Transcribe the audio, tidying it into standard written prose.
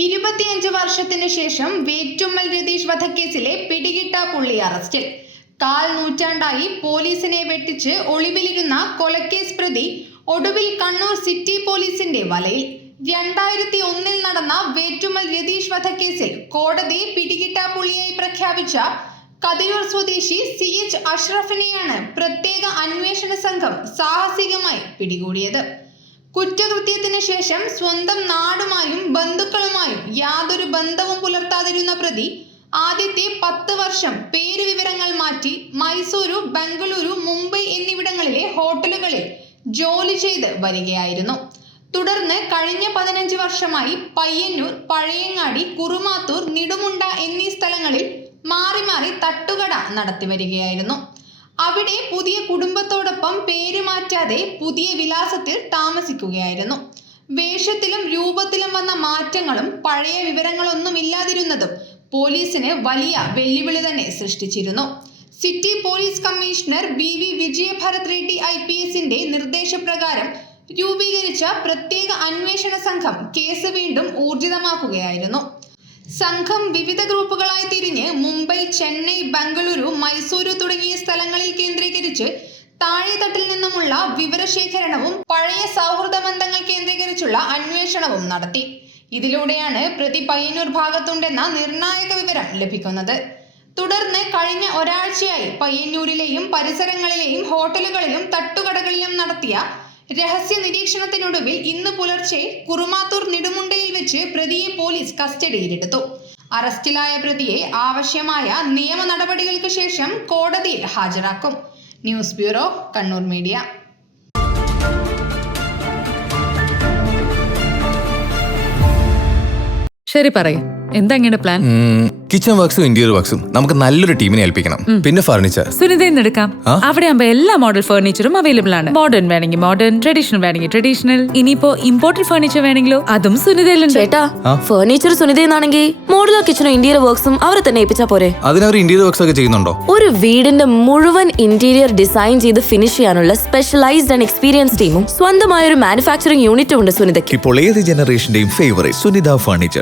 25 വർഷത്തിനു ശേഷം വേറ്റുമ്മൽ രതീഷ് വധക്കേസിലെ പിടികിട്ടാപ്പുള്ളി അറസ്റ്റിൽ. കാൽ നൂറ്റാണ്ടായി പോലീസിനെ വെട്ടിച്ച് ഒളിവിലിരുന്ന കൊലക്കേസ് പ്രതി ഒടുവിൽ കണ്ണൂർ സിറ്റി പോലീസിന്റെ വലയിൽ. 2001 നടന്ന വേറ്റുമ്മൽ രതീഷ് വധക്കേസിൽ കോടതി പിടികിട്ടാപ്പുള്ളിയായി പ്രഖ്യാപിച്ച കതിയൂർ സ്വദേശി CH അഷ്റഫിനെയാണ് പ്രത്യേക അന്വേഷണ സംഘം സാഹസികമായി പിടികൂടിയത്. കുറ്റകൃത്യത്തിന് ശേഷം സ്വന്തം നാടുമായും ബന്ധുക്കളുമായും യാതൊരു ബന്ധവും പുലർത്താതിരുന്ന പ്രതി ആദ്യത്തെ 10 വർഷം പേരുവിവരങ്ങൾ മാറ്റി മൈസൂരു, ബംഗളൂരു, മുംബൈ എന്നിവിടങ്ങളിലെ ഹോട്ടലുകളിൽ ജോലി ചെയ്ത് വരികയായിരുന്നു. തുടർന്ന് കഴിഞ്ഞ 15 വർഷമായി പയ്യന്നൂർ, പഴയങ്ങാടി, കുറുമാത്തൂർ, നിടുമുണ്ട എന്നീ സ്ഥലങ്ങളിൽ മാറി മാറി തട്ടുകട നടത്തി വരികയായിരുന്നു. അവിടെ പുതിയ കുടുംബത്തോടൊപ്പം പേര് മാറ്റാതെ പുതിയ വിലാസത്തിൽ താമസിക്കുകയായിരുന്നു. വേഷത്തിലും രൂപത്തിലും വന്ന മാറ്റങ്ങളും പഴയ വിവരങ്ങളൊന്നുമില്ലാതിരുന്നതും പോലീസിന് വലിയ വെല്ലുവിളി തന്നെ സൃഷ്ടിച്ചിരുന്നു. City police commissioner BV Vijayabharath Reddy IPSന്റെ നിർദ്ദേശപ്രകാരം രൂപീകരിച്ച പ്രത്യേക അന്വേഷണ സംഘം കേസ് വീണ്ടും ഊർജിതമാക്കുകയായിരുന്നു. സംഘം വിവിധ ഗ്രൂപ്പുകളായി തിരിഞ്ഞ് മുംബൈ, ചെന്നൈ, ബംഗളൂരു, മൈസൂരു തുടങ്ങിയ സ്ഥലങ്ങളിൽ കേന്ദ്രീകരിച്ച് താഴെത്തട്ടിൽ നിന്നുമുള്ള വിവരശേഖരണവും പഴയ സൗഹൃദ ബന്ധങ്ങൾ കേന്ദ്രീകരിച്ചുള്ള അന്വേഷണവും നടത്തി. ഇതിലൂടെയാണ് പ്രതി പയ്യന്നൂർ ഭാഗത്തുണ്ടെന്ന നിർണായക വിവരം ലഭിക്കുന്നത്. തുടർന്ന് കഴിഞ്ഞ ഒരാഴ്ചയായി പയ്യന്നൂരിലെയും പരിസരങ്ങളിലെയും ഹോട്ടലുകളിലും തട്ടുകടകളിലും നടത്തിയ രഹസ്യ നിരീക്ഷണത്തിനൊടുവിൽ ഇന്ന് പുലർച്ചെ കുറുമാത്തൂർ നിടുമുണ്ടയിൽ വെച്ച് പ്രതിയെ പോലീസ് കസ്റ്റഡിയിലെടുത്തു. അറസ്റ്റിലായ പ്രതിയെ ആവശ്യമായ നിയമ നടപടികൾക്ക് ശേഷം കോടതിയിൽ ഹാജരാക്കും. News bureau, Kannur media. ശരി, പറയ്, എന്താ ഇങ്ങനെ പ്ലാൻ? കിച്ചൺ വർക്സും ഇന്റീരിയർ വർക്സും നമുക്ക് നല്ലൊരു ടീമിനെ ഏൽപ്പിക്കണം. പിന്നെ ഫർണിച്ചർ സുനിതയിൽ എടുക്കാം. അവിടെ ആകുമ്പോ എല്ലാ മോഡൽ ഫർണിച്ചറും അവൈലബിൾ ആണ്. മോഡേൺ വേണമെങ്കിൽ മോഡേൺ, ട്രഡീഷണൽ വേണമെങ്കിൽ ട്രഡീഷണൽ. ഇനിയിപ്പോ ഇമ്പോർട്ടഡ് ഫർണിച്ചർ വേണമെങ്കിലോ അതും സുനിതയിലുണ്ട്. ചേട്ടാ, ഫർണിച്ചർ സുനിതയെന്നാണെങ്കിൽ മോഡുലർ കിച്ചണും ഇന്റീരിയർ വർക്സും അവരെ തന്നെ ഏൽപ്പിച്ചാ പോരെ? അതിനവർ ഇന്റീരിയർ വർക്സ് ഒക്കെ ചെയ്യുന്നുണ്ടോ? ഒരു വീടിന്റെ മുഴുവൻ ഇന്റീരിയർ ഡിസൈൻ ചെയ്ത് ഫിനിഷ് ചെയ്യാനുള്ള സ്പെഷ്യലൈസ്ഡ് ആൻഡ് എക്സ്പീരിയൻസ് ടീമും സ്വന്തമായ ഒരു മാനുഫാക്ചറിംഗ് യൂണിറ്റും ഉണ്ട് സുനിതയ്ക്ക്. ഇപ്പോൾ ഏത് ജനറേഷന്റെയും ഫേവറേറ്റ് സുനിത ഫർണിച്ചർ.